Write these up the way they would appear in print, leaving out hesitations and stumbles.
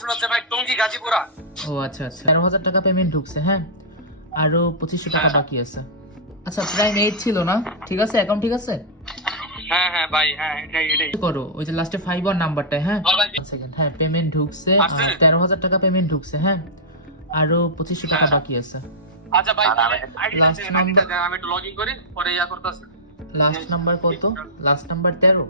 Location হচ্ছে ভাই টঙ্গী গাজীপুরা। ও আচ্ছা আচ্ছা, 13,000 টাকা পেমেন্ট ঢুকছে, হ্যাঁ আরো 2500 টাকা বাকি আছে। আচ্ছা প্রাইম 8 ছিল না, ঠিক আছে অ্যাকাউন্ট ঠিক আছে? হ্যাঁ ভাই, হ্যাঁ এটাই করো ওই যে লাস্টে 51 নাম্বারটা, হ্যাঁ ভাই। সেকেন্ড, হ্যাঁ পেমেন্ট ঢুকছে, আছে? 13,000 টাকা পেমেন্ট ঢুকছে, হ্যাঁ আরো 2500 টাকা হ্যাঁ। বাকি আছে। আচ্ছা ভাই, Last আইডিটা দেন, আমি একটু লগইন করি, পরে ইয়া করতেছি। লাস্ট নাম্বার কত? Last number 13।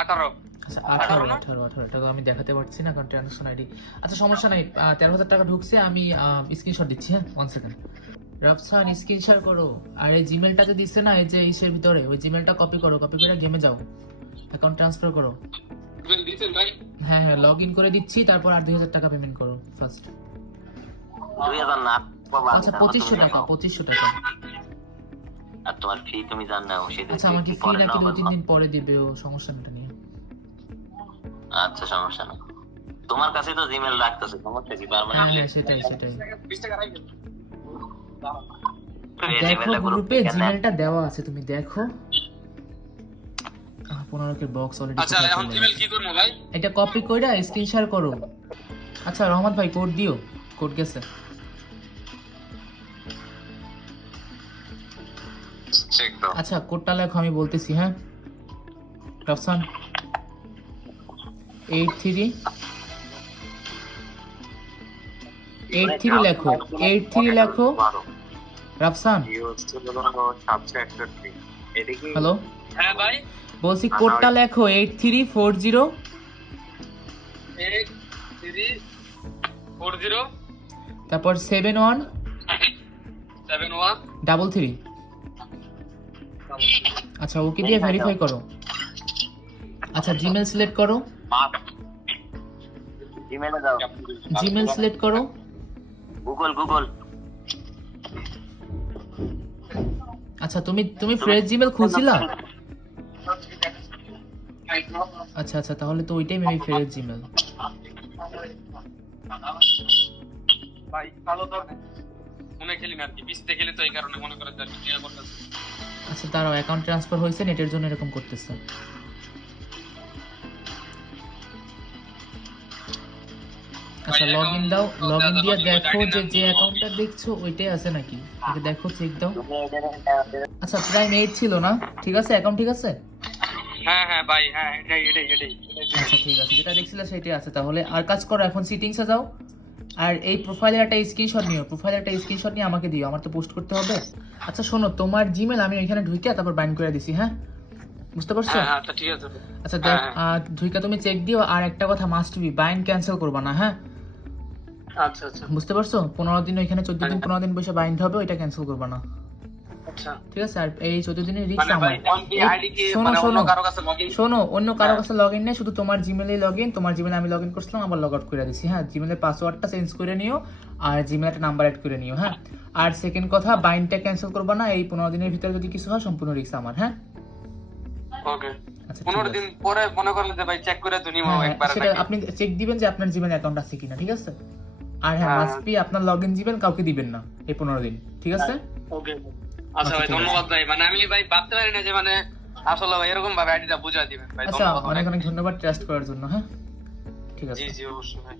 18। আচ্ছা 18 না? 18 টাকা আমি দেখাতে পারছি না কারণ ট্রানজাকশন আইডি। আচ্ছা সমস্যা নাই, 13,000 টাকা ঢুকছে, আমি স্ক্রিনশট দিচ্ছি, হ্যাঁ 1 সেকেন্ড। রাফসান স্ক্রিনশট করো, আর এই জিমেলটা যে দিছে না এই যে ইসের ভিতরে, ওই জিমেলটা কপি করো, কপি করে গেমে যাও, অ্যাকাউন্ট ট্রান্সফার করো। বিল দিছেন ভাই? হ্যাঁ লগ ইন করে দিচ্ছি, তারপর আর 2,000 টাকা পেমেন্ট করো ফার্স্ট। 2000 না বাবা। আচ্ছা 2500 টাকা, 2500 টাকা। আর তোমার ফি তুমি জান না সেটা। আচ্ছা আমাকে ফি নাকি 2-3 দিন পরে দিবে, ও সমস্যাটা নেই। আচ্ছা সমস্যা না, তোমার কাছে তো জিমেল রাখতেছে, সমস্যা কি? পারমানেন্ট হ্যাঁ সেটাই। 20 টাকা রাখবেন। দেখো গ্রুপে জিমেলটা দেওয়া আছে, তুমি দেখো। 15 কে বক্স অলরেডি। আচ্ছা এখন ইমেল কি করব ভাই? এটা কপি কইরা স্ক্রিন শেয়ার করো। আচ্ছা রহমত ভাই কোড দিও, কোড গেছে। চেক দাও। আচ্ছা কোডটা লেখো, আমি বলতেছি, হ্যাঁ রাফসান 83 লেখো, 83 লেখো রাফসান। হ্যালো হ্যাঁ ভাই, বলছি কোডটা লেখো 8340 8340 তারপর 71 71 33। আচ্ছা ওকে দিয়ে ভেরিফাই করো। আচ্ছা জিমেল সিলেক্ট করো, জিমেলে দাও, জিমেল সিলেক্ট করো। গুগল। আচ্ছা তুমি ফ্রেশ জিমেল খুলছিলা? আচ্ছা তাহলে তো ওইটাই মেবি ফ্রেশ জিমেল। ভাই ভালো তো মনে খেলি না আর কি, বিস্তে খেলি তো এই কারণে মনে করে যে ক্লিয়ার করতেছি। আচ্ছা তারাও অ্যাকাউন্ট ট্রান্সফার হয়েছে, নেটের জন্য এরকম করতেছে। আচ্ছা লগইন দাও, লগইন দিয়ে দেখো যে অ্যাকাউন্টটা দেখছো ওইটাই আছে নাকি, আগে দেখো চেক দাও। আচ্ছা প্রাইম 8 ছিল না, ঠিক আছে অ্যাকাউন্ট ঠিক আছে? হ্যাঁ ভাই, হ্যাঁ এটাই। আচ্ছা ঠিক আছে, যেটা দেখছিলে সেটাই আছে তাহলে। আর কাজ করো, এখন সেটিংসে যাও, আর এই প্রোফাইলের একটা স্ক্রিনশট নিও, প্রোফাইলের একটা স্ক্রিনশট নিয়ে আমাকে দিও, আমার তো পোস্ট করতে হবে। আচ্ছা শোনো, তোমার জিমেল আমি ওইখানে ঢুকে তারপর বাইন্ড করে দিছি, হ্যাঁ বুঝতে পারছো? হ্যাঁ আচ্ছা ঠিক আছে। আচ্ছা দেখ ঢুকে তুমি চেক দিও, আর একটা কথা মাস্ট বি বাইন্ড ক্যান্সেল করবা না, হ্যাঁ আচ্ছা বুঝতে পারছো? 15 দিন ওইখানে 14 দিন 15 দিন বসে বাইন্ড হবে, ওইটা ক্যান্সেল করবা না, আচ্ছা। ঠিক আছে? আর এই 14 দিনের রিস্ক মানে আমার। ভাই অনলি আইডি কি মানে অন্য কারো কাছে লগইন? শোনো অন্য কারো কাছে লগইন নেই, শুধু তোমার জিমেলেই লগইন। তোমার জিমেলে আমি লগইন করছিলাম, আবার লগ আউট করে দিছি, হ্যাঁ জিমেলের পাসওয়ার্ডটা চেঞ্জ করে নিও, আর জিমেলে একটা নাম্বার অ্যাড করে নিও, হ্যাঁ। আর সেকেন্ড কথা, বাইন্ডটা ক্যান্সেল করবা না, এই 15 দিনের ভিতরে যদি কিছু হয় সম্পূর্ণ রিস্ক আমার, হ্যাঁ। ওকে, আচ্ছা 15 দিন পরে মনে করলে যে ভাই চেক করে তো নিমো একবার সেটা নাকি? আপনি চেক দিবেন যে আপনার জিমেল অ্যাকাউন্ট আছে কিনা, ঠিক আছে? আর হ্যাঁ মাস্ট বি আপনার লগইন জিমেল কাউকে দিবেন না এই 15 দিন, ঠিক আছে? ওকে আচ্ছা ভাই, ধন্যবাদ ভাই। মানে আমি ভাই ভাবতে পারি না যে মানে আসলে ভাই এরকম ভাবে আইডিটা বুঝাই দিবেন ভাই। আচ্ছা ধন্যবাদ অনেক ধন্যবাদ ট্রাস্ট করার জন্য, হ্যাঁ ঠিক আছে। জি অবশ্যই ভাই।